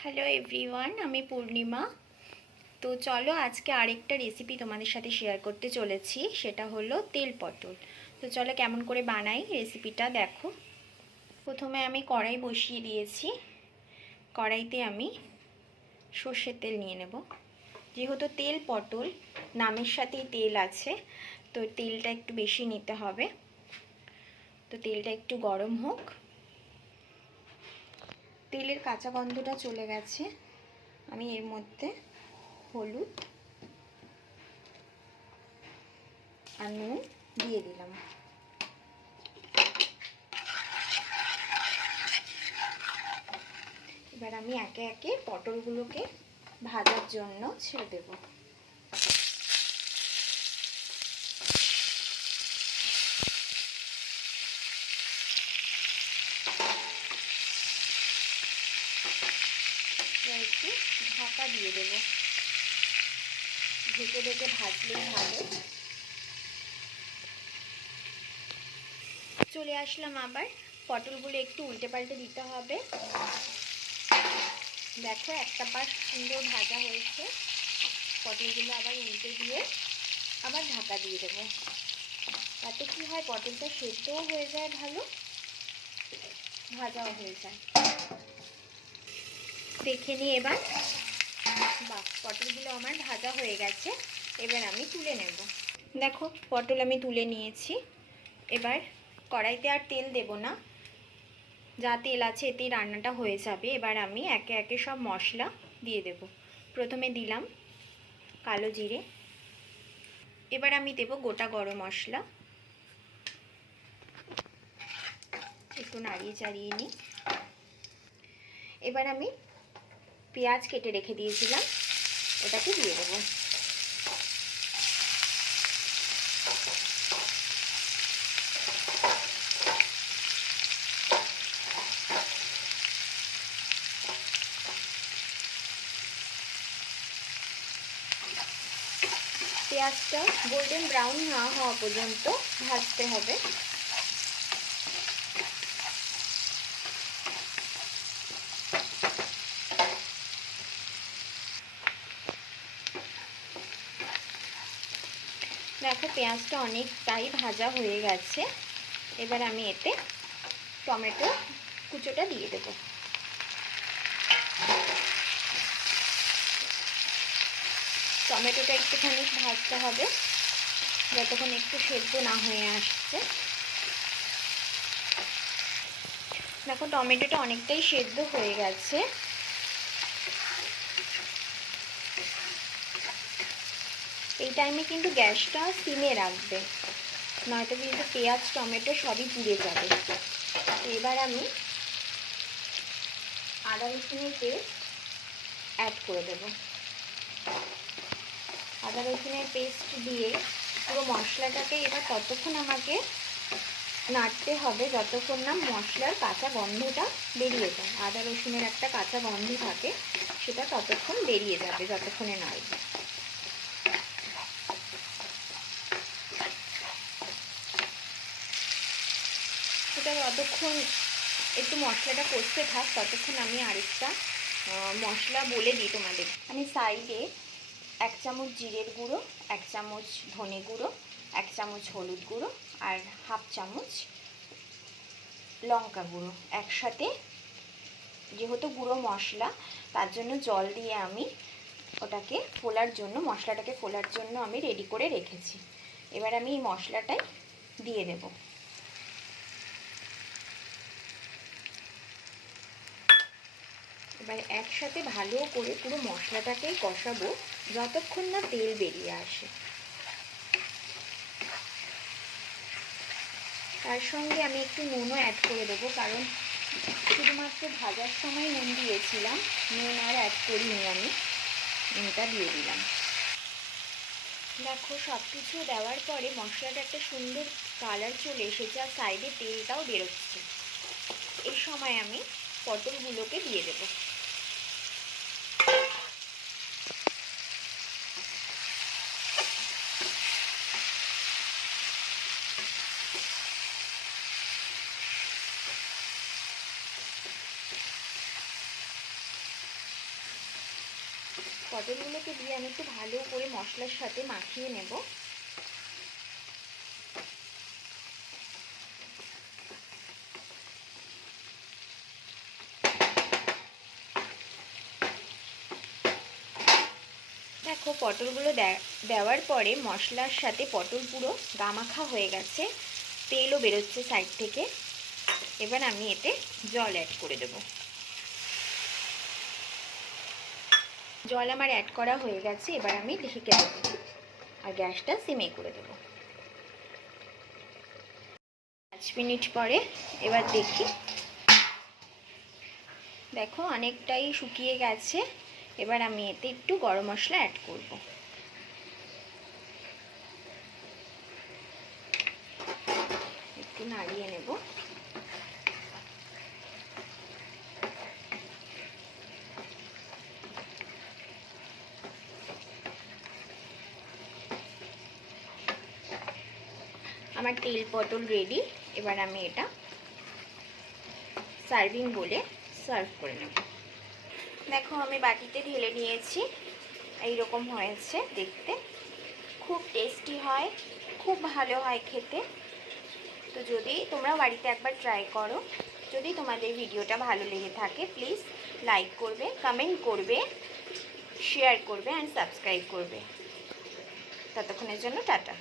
Hello everyone, আমি পূর্ণিমা। তো চলো আজকে আরেকটা রেসিপি তোমাদের সাথে শেয়ার করতে চলেছি, সেটা হলো তেল পটল। তো চলো কেমন করে বানাই রেসিপিটা দেখো। প্রথমে আমি কড়াই বসিয়ে দিয়েছি। কড়াইতে আমি সর্ষের তেল নিয়ে নেব। যেহেতু তেল পটল নামের সাথেই তেল আছে, তো তেলটা একটু বেশি নিতে হবে। তো তেলটা একটু গরম হোক। তেলের কাঁচা গন্ধটা চলে গেছে। আমি এর মধ্যে হলুদ আর নুন দিয়ে দিলাম। এবার আমি একে একে পটলগুলোকে ভাজার জন্য ছেড়ে দেব। একটু ঢাকা দিয়ে দেব। ঢেকে ঢেকে ভাজলেই ভালো। চলে আসলাম আবার। পটলগুলো একটু উল্টে পাল্টে দিতে হবে। দেখো একটা পাশ সুন্দর ভাজা হয়েছে। পটলগুলো আবার উল্টে দিয়ে আবার ঢাকা দিয়ে দেবো। তাতে কি হয়, পটলটা সেদ্ধও হয়ে যায়, ভালো ভাজাও হয়ে যায়। দেখে নিই এবার। বাহ, পটলগুলো আমার ভাজা হয়ে গেছে। এবার আমি তুলে নেব। দেখো পটল আমি তুলে নিয়েছি। এবার কড়াইতে আর তেল দেব না, যা তেল আছে এতেই রান্নাটা হয়ে যাবে। এবার আমি একে একে সব মশলা দিয়ে দেব। প্রথমে দিলাম কালো জিরে। এবার আমি দেব গোটা গরম মশলা। একটু নাড়িয়ে চাড়িয়ে নিই। এবার আমি পেঁয়াজ কেটে রেখে দিয়েছিলাম, ওটাকে দিয়ে দেবো। পেঁয়াজটা গোল্ডেন ব্রাউন না হওয়া পর্যন্ত ভাজতে হবে। দেখো পেঁয়াজটা অনেকটাই ভাজা হয়ে গেছে। এবার আমি এতে টমেটো কুচোটা দিয়ে দেব। টমেটোটা একটুখানি ভাজতে হবে, যতক্ষণ একটু সেদ্ধ না হয়ে আসছে। দেখো টমেটোটা অনেকটাই সেদ্ধ হয়ে গেছে। এই টাইমে কিন্তু গ্যাসটা সিমে রাখবে, নয়তো কিন্তু পেঁয়াজ টমেটো সবই পুড়ে যাবে। এবার আমি আদা রসুনের পেস্ট অ্যাড করে দেব। আদা রসুনের পেস্ট দিয়ে পুরো মশলাটাকে এবার ততক্ষণ আমাকে নাড়তে হবে যতক্ষণ না মশলার কাঁচা গন্ধটা বেরিয়ে যায়। আদা রসুনের একটা কাঁচা গন্ধ থাকে, সেটা ততক্ষণ বেরিয়ে যাবে যতক্ষণে নাড়বে। সেটা ততক্ষণ একটু মশলাটা কষতে থাক, ততক্ষণ আমি আরেকটা মশলা বলে দিই তোমাদের। আমি সাইডে 1 চামচ জিরের গুঁড়ো, 1 চামচ ধনে গুঁড়ো, 1 চামচ হলুদ গুঁড়ো আর 1/2 চামচ লঙ্কা গুঁড়ো একসাথে, যেহেতু গুঁড়ো মশলা তার জন্য জল দিয়ে আমি ওটাকে ফোলার জন্য, মশলাটাকে ফোলার জন্য আমি রেডি করে রেখেছি। এবার আমি এই মশলাটাই দিয়ে দেব। এবার একসাথে ভালো করে পুরো মশলাটাকেই কষাবো যতক্ষণ না তেল বেরিয়ে আসে। তার সঙ্গে আমি একটু নুনও অ্যাড করে দেবো, কারণ শুধুমাত্র ভাজার সময় নুন দিয়েছিলাম, নুন আর অ্যাড করিনি, আমি নুনটা দিয়ে দিলাম। দেখো সব কিছু দেওয়ার পরে মশলাটা একটা সুন্দর কালার চলে এসেছে আর সাইডে তেলটাও বেরোচ্ছে। এই সময় আমি পটলগুলোকে দিয়ে দেব। পটলগুলোকে দিয়ে আমি একটু ভালো করে মশলার সাথে মাখিয়ে নেব। দেখো পটলগুলো দেওয়ার পরে মশলার সাথে পটল পুরো গামাখা হয়ে গেছে, তেলও বেরোচ্ছে সাইড থেকে। এবার আমি এতে জল অ্যাড করে দেব। জল আমার অ্যাড করা হয়ে গেছে, এবার আমি ঢেকে দেব আর গ্যাসটা সিমে করে দেব। 5 মিনিট পরে এবার দেখি, দেখো অনেকটাই শুকিয়ে গেছে। এবার আমি এতে একটু গরম মশলা অ্যাড করব। একটু নাড়িয়ে নেব। আমার তেল পটল রেডি। এবার আমি এটা সার্ভিং বলে সার্ভ করে নেব। দেখো আমি বাটিতে ঢেলে নিয়েছি, এই রকম হয়েছে দেখতে। খুব টেস্টি হয়, খুব ভালো হয় খেতে। তো যদি তোমরা বাড়িতে একবার ট্রাই করো, যদি তোমাদের ভিডিওটা ভালো লেগে থাকে প্লিজ লাইক করবে, কমেন্ট করবে, শেয়ার করবে অ্যান্ড সাবস্ক্রাইব করবে। ততক্ষণের জন্য টাটা।